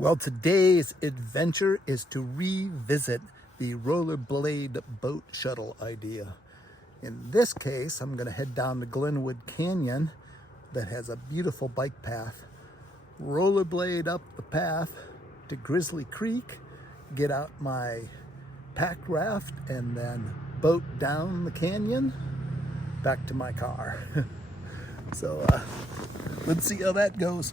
Well, today's adventure is to revisit the Rollerblade boat shuttle idea. In this case, I'm going to head down the Glenwood Canyon that has a beautiful bike path, rollerblade up the path to Grizzly Creek, get out my pack raft, and then boat down the canyon back to my car. So let's see how that goes.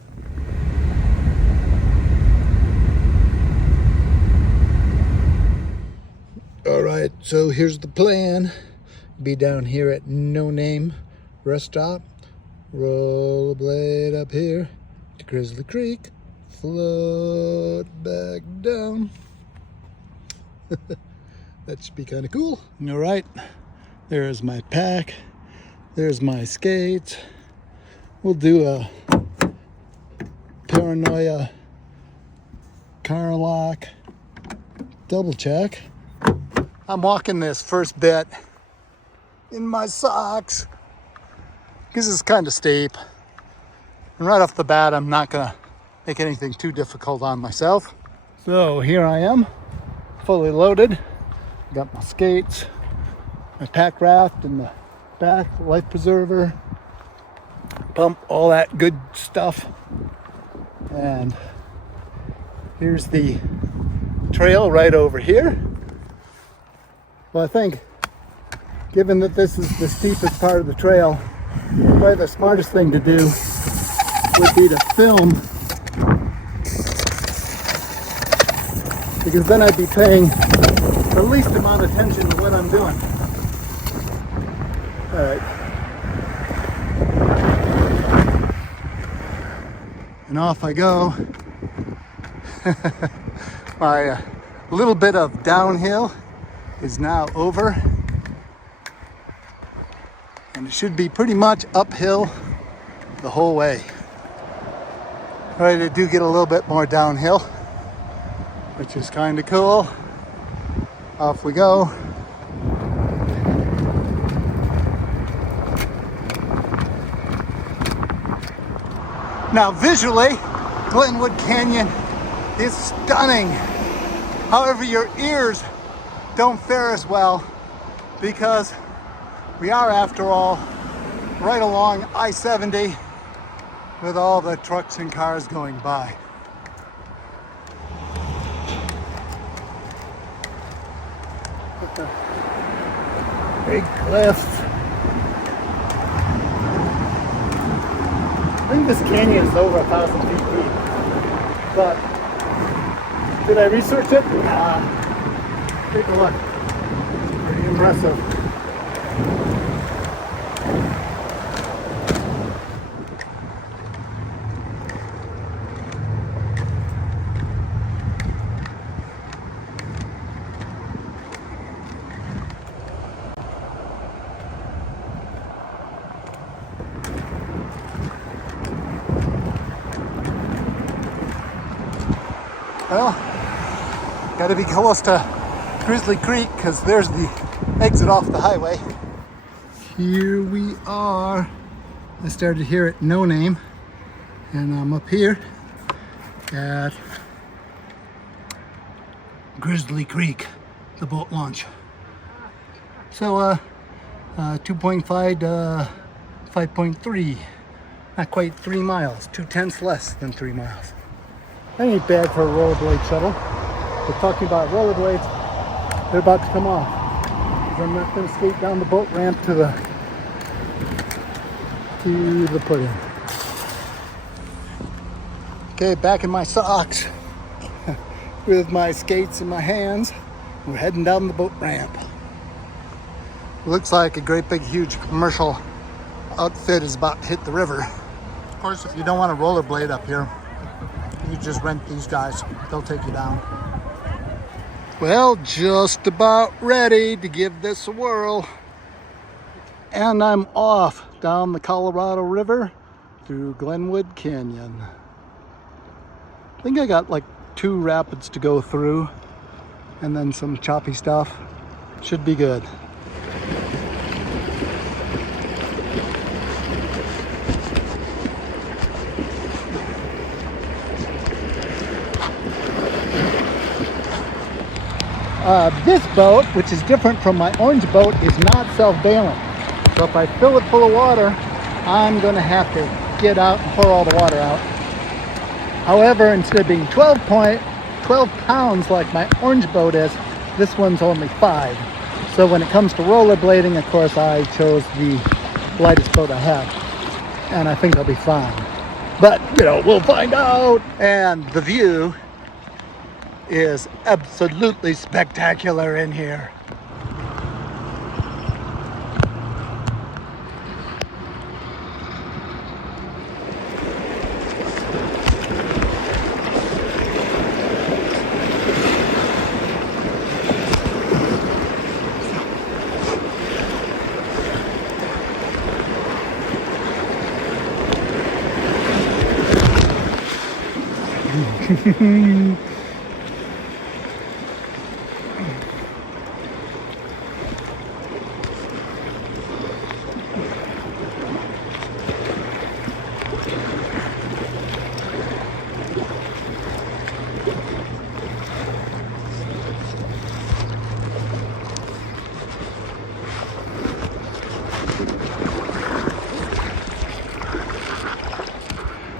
All right, so here's the plan. Be down here at No Name Rest Stop, rollerblade up here to Grizzly Creek, float back down. That should be kind of cool. All right, there's my pack. There's my skates. We'll do a paranoia car lock double check. I'm walking this first bit in my socks because it's kind of steep. And right off the bat, I'm not gonna make anything too difficult on myself. So here I am, fully loaded. Got my skates, my pack raft in the back, life preserver, pump, all that good stuff. And here's the trail right over here. Well, I think, given that this is the steepest part of the trail, probably the smartest thing to do would be to film, because then I'd be paying the least amount of attention to what I'm doing. All right. And off I go. My little bit of downhill is now over, and it should be pretty much uphill the whole way. All right, I do get a little bit more downhill, which is kind of cool. Off we go. Now visually, Glenwood Canyon is stunning. However, your ears don't fare as well, because we are, after all, right along I-70 with all the trucks and cars going by. Big cliffs. I think this canyon is over 1,000 feet deep, but did I research it? Take a look. Pretty impressive. Well, got to be close to Grizzly Creek because there's the exit off the highway. Here we are. I started here at No Name, and I'm up here at Grizzly Creek, the boat launch. So 2.5 to 5.3, not quite 3 miles, 2/10 less than 3 miles. That ain't bad for a rollerblade shuttle. We're talking about rollerblades, they're about to come off. I'm not going to skate down the boat ramp to the put-in. Okay, back in my socks with my skates in my hands. We're heading down the boat ramp. Looks like a great big huge commercial outfit is about to hit the river. Of course, if you don't want to rollerblade up here, you just rent these guys. They'll take you down. Well, just about ready to give this a whirl. And I'm off down the Colorado River through Glenwood Canyon. I think I got like 2 rapids to go through and then some choppy stuff. Should be good. This boat, which is different from my orange boat, is not self-bailing. So if I fill it full of water, I'm going to have to get out and pour all the water out. However, instead of being 12 pounds like my orange boat is, this one's only 5. So when it comes to rollerblading, of course, I chose the lightest boat I have. And I think I'll be fine. But, we'll find out. And the view is absolutely spectacular in here.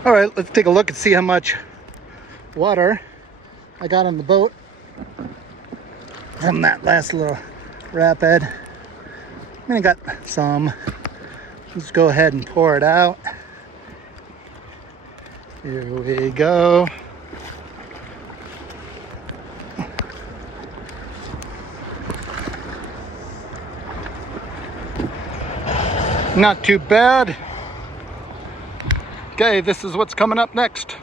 All right, let's take a look and see how much water I got on the boat from that last little rapid. I mean, I got some. Let's go ahead and pour it out. Here we go. Not too bad. Okay, this is what's coming up next.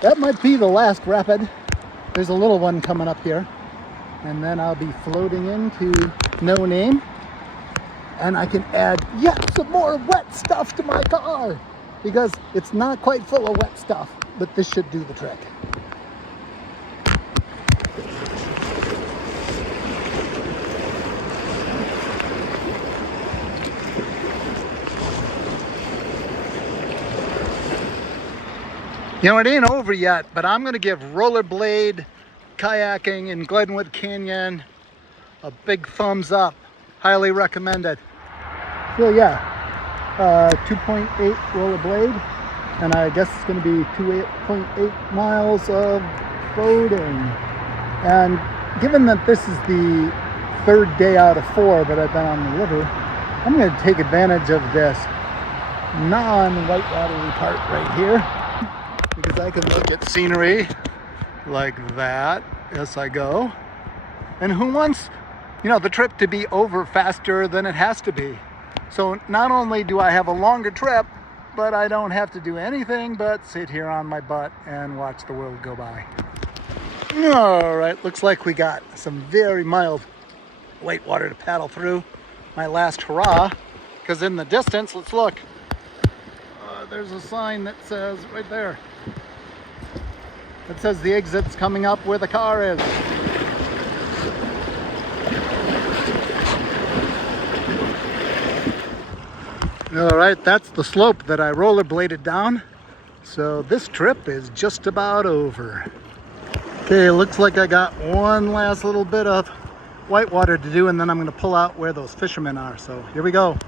That might be the last rapid. There's a little one coming up here. And then I'll be floating into No Name. And I can add yet some more wet stuff to my car. Because it's not quite full of wet stuff. But this should do the trick. It ain't over yet, but I'm going to give Rollerblade kayaking in Glenwood Canyon a big thumbs up. Highly recommended. So yeah, 2.8 Rollerblade, and I guess it's going to be 2.8 miles of boating. And given that this is the 3rd day out of 4 that I've been on the river, I'm going to take advantage of this non-whitewatery part right here. Because I can look at scenery like that as I go. And who wants, the trip to be over faster than it has to be? So not only do I have a longer trip, but I don't have to do anything but sit here on my butt and watch the world go by. All right, looks like we got some very mild white water to paddle through. My last hurrah, because in the distance, let's look. There's a sign that says right there. It says the exit's coming up where the car is. All right, that's the slope that I rollerbladed down. So this trip is just about over. Okay, looks like I got one last little bit of whitewater to do, and then I'm going to pull out where those fishermen are. So here we go.